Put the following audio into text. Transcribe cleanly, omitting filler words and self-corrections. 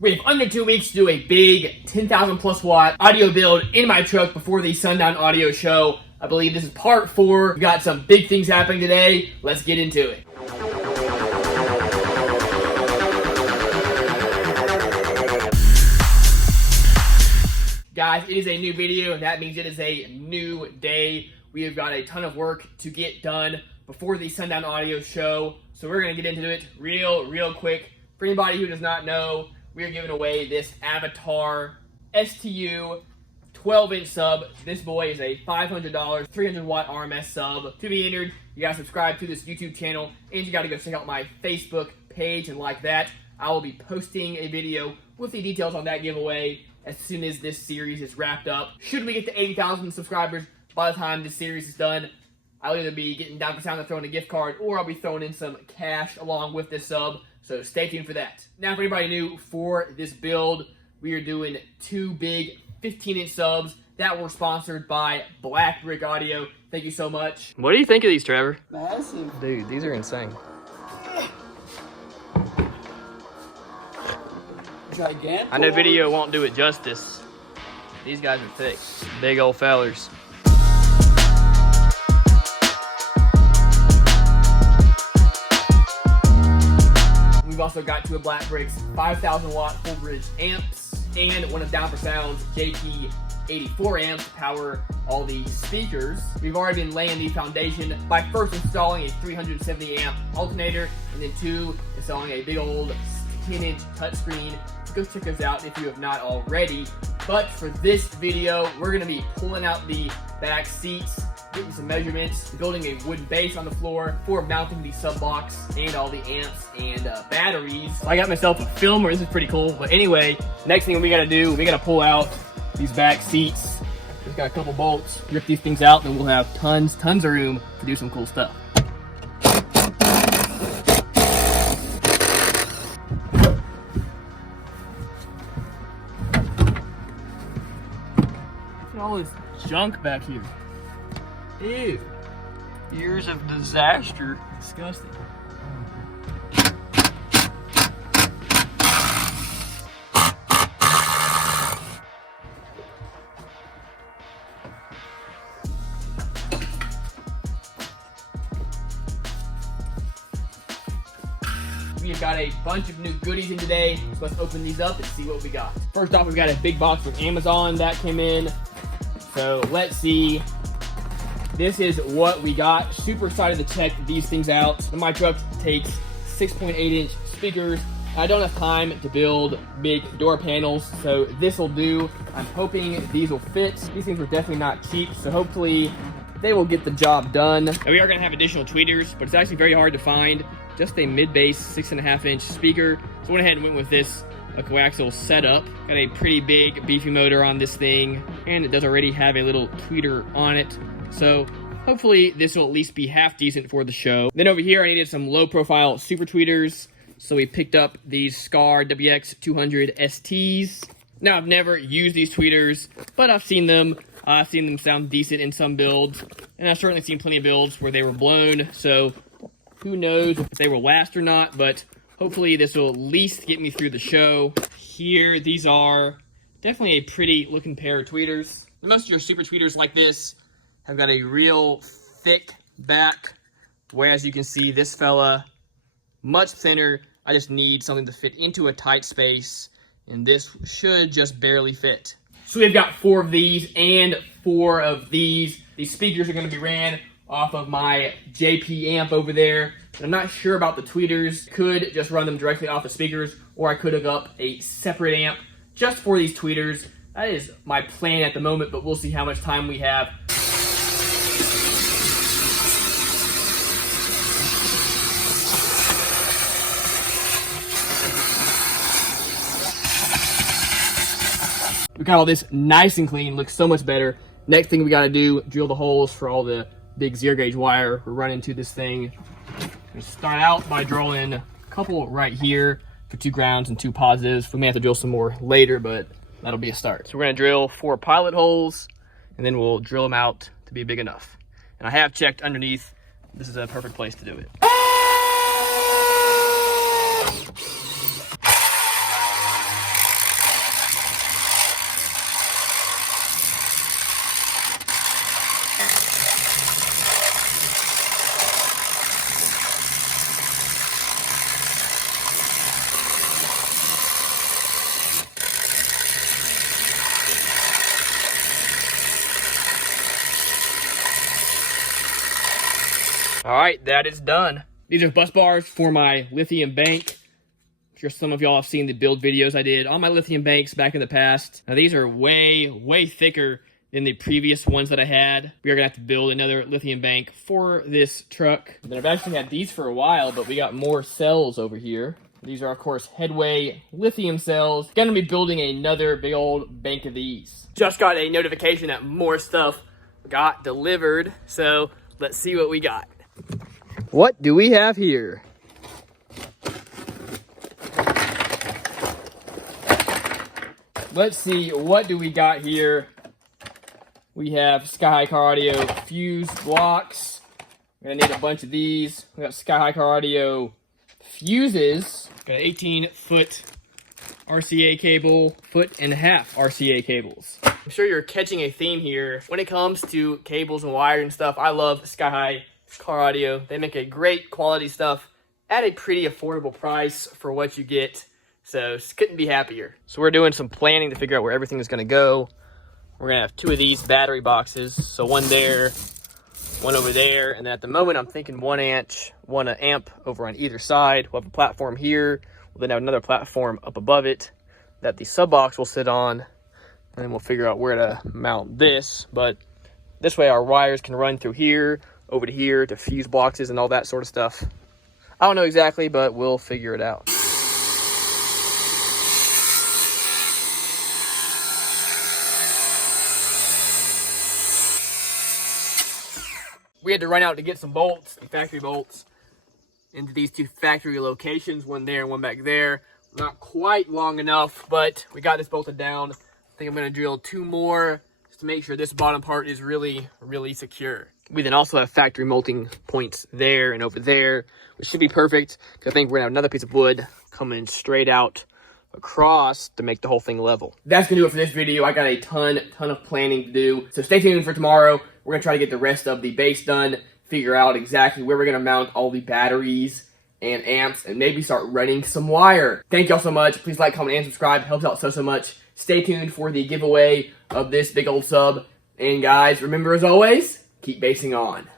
We have under 2 weeks to do a big 10,000 plus watt audio build in my truck before the Sundown Audio Show. I believe this is part 4. We've got some big things happening today. Let's get into it. Guys, it is a new video, and that means it is a new day. We have got a ton of work to get done before the Sundown Audio Show, so we're going to get into it real quick. For anybody who does not know, we are giving away this Avatar STU 12-inch sub. This boy is a $500, 300 watt RMS sub. To be entered, you got to subscribe to this YouTube channel, and you got to go check out my Facebook page and like that. I will be posting a video with the details on that giveaway as soon as this series is wrapped up. Should we get to 80,000 subscribers by the time this series is done, I'll either be getting down for sound and throwing a gift card, or I'll be throwing in some cash along with this sub. So stay tuned for that. Now, for anybody new, for this build, we are doing 2 big 15-inch subs that were sponsored by Black Brick Audio. Thank you so much. What do you think of these, Trevor? Massive. Dude, these are insane. Gigantic. I know video won't do it justice. These guys are thick. Big old fellers. We've also got 2 of Black Brick's 5,000 watt full bridge amps and one of Down for Sound's JP84 amps to power all the speakers. We've already been laying the foundation by first installing a 370 amp alternator, and then 2, installing a big old 10-inch touchscreen. Go check us out if you have not already. But for this video, we're going to be pulling out the back seats, getting some measurements, building a wooden base on the floor for mounting the sub box and all the amps and batteries. I got myself a filmer. This is pretty cool. But anyway, next thing we got to do, we got to pull out these back seats. Just got a couple bolts, rip these things out, and we'll have tons of room to do some cool stuff. All this junk back here. Ew. Years of disaster. Disgusting. We've got a bunch of new goodies in today, so let's open these up and see what we got. First off, we've got a big box from Amazon that came in. So let's see. This is what we got. Super excited to check these things out. My truck takes 6.8-inch speakers. I don't have time to build big door panels, so this will do. I'm hoping these will fit. These things were definitely not cheap, so hopefully they will get the job done. And we are going to have additional tweeters, but it's actually very hard to find just a mid-bass 6.5-inch speaker. So I went ahead and went with this, a coaxial setup. Got a pretty big beefy motor on this thing, and it does already have a little tweeter on it. So hopefully this will at least be half decent for the show. Then over here I needed some low profile super tweeters. So we picked up these Scar WX200 STs. Now I've never used these tweeters, but I've seen them. I've seen them sound decent in some builds, and I've certainly seen plenty of builds where they were blown. So who knows if they will last or not, but hopefully this will at least get me through the show. Here, these are definitely a pretty looking pair of tweeters. Most of your super tweeters like this have got a real thick back, whereas you can see this fella, much thinner. I just need something to fit into a tight space, and this should just barely fit. So we've got 4 of these and 4 of these. These speakers are going to be ran off of my JP amp over there. And I'm not sure about the tweeters. Could just run them directly off the speakers, or I could hook up a separate amp just for these tweeters. That is my plan at the moment, but we'll see how much time we have. We got all this nice and clean, looks so much better. Next thing we gotta do, drill the holes for all the big 0 gauge wire we're running to this thing. We'll start out by drilling a couple right here for 2 grounds and 2 positives. We may have to drill some more later, but that'll be a start. So we're gonna drill 4 pilot holes, and then we'll drill them out to be big enough. And I have checked underneath. This is a perfect place to do it. Oh! All right, that is done. These are bus bars for my Lithium Bank. I'm sure some of y'all have seen the build videos I did on my Lithium Banks back in the past. Now these are way thicker than the previous ones that I had. We are gonna have to build another Lithium Bank for this truck. And I've actually had these for a while, but we got more cells over here. These are, of course, Headway lithium cells. Gonna be building another big old bank of these. Just got a notification that more stuff got delivered, so let's see what we got. What do we have here? Let's see, what do we got here? We have Sky High Car Audio fuse blocks. We're gonna need a bunch of these. We got Sky High Car Audio fuses. Got an 18-foot RCA cable, 1.5 RCA cables. I'm sure you're catching a theme here. When it comes to cables and wire and stuff, I love Sky High Car Audio. They make a great quality stuff at a pretty affordable price for what you get. So couldn't be happier. So we're doing some planning to figure out where everything is gonna go. We're gonna have 2 of these battery boxes. So one there, one over there. And then at the moment, I'm thinking 1 amp over on either side. We'll have a platform here. We'll then have another platform up above it that the sub box will sit on. And then we'll figure out where to mount this. But this way our wires can run through here, over to here, to fuse boxes and all that sort of stuff. I don't know exactly, but we'll figure it out. We had to run out to get some bolts, the factory bolts, into these 2 factory locations, one there and one back there. Not quite long enough, but we got this bolted down. I think I'm gonna drill 2 more just to make sure this bottom part is really secure. We then also have factory molting points there and over there, which should be perfect, because I think we're gonna have another piece of wood coming straight out across to make the whole thing level. That's gonna do it for this video. I got a ton of planning to do, so stay tuned for tomorrow. We're gonna try to get the rest of the base done, figure out exactly where we're gonna mount all the batteries and amps, and maybe start running some wire. Thank y'all so much. Please like, comment, and subscribe. It helps out so much. Stay tuned for the giveaway of this big old sub. And guys, remember as always, keep basing on.